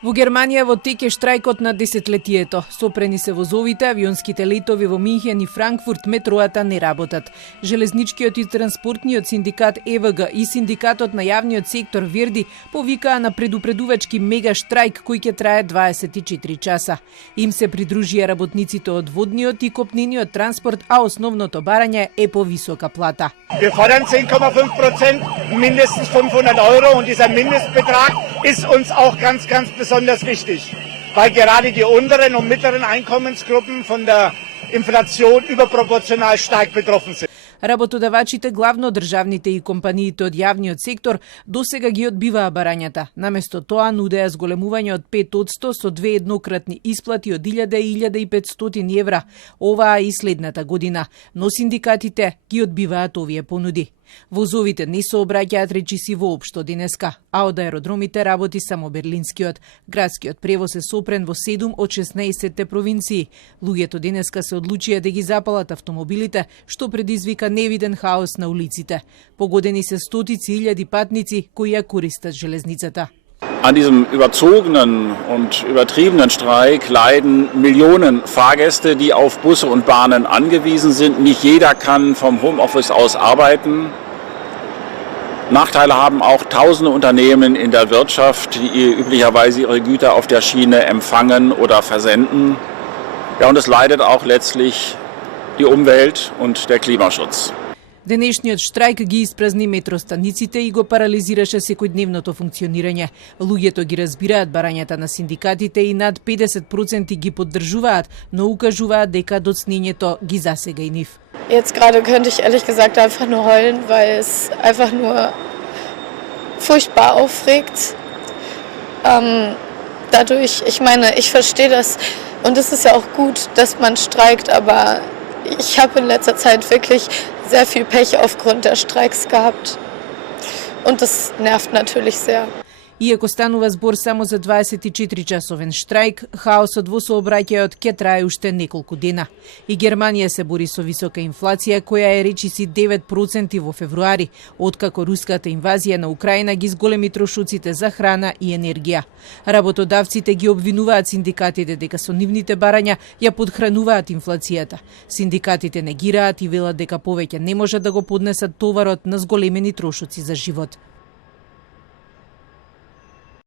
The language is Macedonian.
Во Германија во тек е штрајкот на десетлетието. Сопрени се возовите, авионските летови во Минхен и Франкфурт, метроата не работат. Железничкиот и транспортниот синдикат ЕВГ и синдикатот на јавниот сектор Верди повикаа на предупредувачки мега штрајк кој ќе трае 24 часа. Им се придружија работниците од водниот и копнениот транспорт, а основното барање е повисока плата. Wir fordern 10,5%, mindestens 500 € und dieser Mindestbetrag ist uns auch ganz besonders wichtig, weil gerade die unteren und mittleren Einkommensgruppen von der Inflation überproportional stark betroffen sind. Работодавачите, главно државните и компаниите од јавниот сектор, досега ги одбиваа барањата. Наместо тоа нудеа зголемување од 5% со 2 еднократни исплати од 1000 и 1500 евра, оваа и следната година, но синдикатите ги одбиваат овие понуди. Возовите не сообраќаат речиси воопшто денеска, а од аеродромите работи само берлинскиот. Градскиот превоз е сопрен во 7 од 16 провинции. Луѓето денеска се одлучија да ги запалат автомобилите, што предизвика невиден хаос на улиците. Погодени се стотици илјади патници кои ја користат железницата. An diesem überzogenen und übertriebenen Streik leiden Millionen Fahrgäste, die auf Busse und Bahnen angewiesen sind. Nicht jeder kann vom Homeoffice aus arbeiten. Nachteile haben auch tausende Unternehmen in der Wirtschaft, die üblicherweise ihre Güter auf der Schiene empfangen oder versenden. Ja, und es leidet auch letztlich die Umwelt und der Klimaschutz. Денешниот штрајк ги испразни метростаниците и го парализираше секојдневното функционирање. Луѓето ги разбираат барањата на синдикатите и над 50% ги поддржуваат, но укажуваат дека доцнењето ги засега и нив. Jetzt gerade könnte ich ehrlich gesagt einfach nur heulen, weil es einfach nur furchtbar aufregt. Dadurch, ich meine, ich verstehe das und es ist ja auch gut, dass man streikt, aber ich habe in letzter Zeit wirklich sehr viel Pech aufgrund der Streiks gehabt. Und das nervt natürlich sehr. Иако станува збор само за 24-часовен штрајк, хаосот во сообраќајот ќе трае уште неколку дена. И Германија се бори со висока инфлација која е речиси 9% во февруари, откако руската инвазија на Украина ги зголеми трошоците за храна и енергија. Работодавците ги обвинуваат синдикатите дека со нивните барања ја подхрануваат инфлацијата. Синдикатите негираат и велат дека повеќе не можат да го поднесат товарот на зголемени трошоци за живот.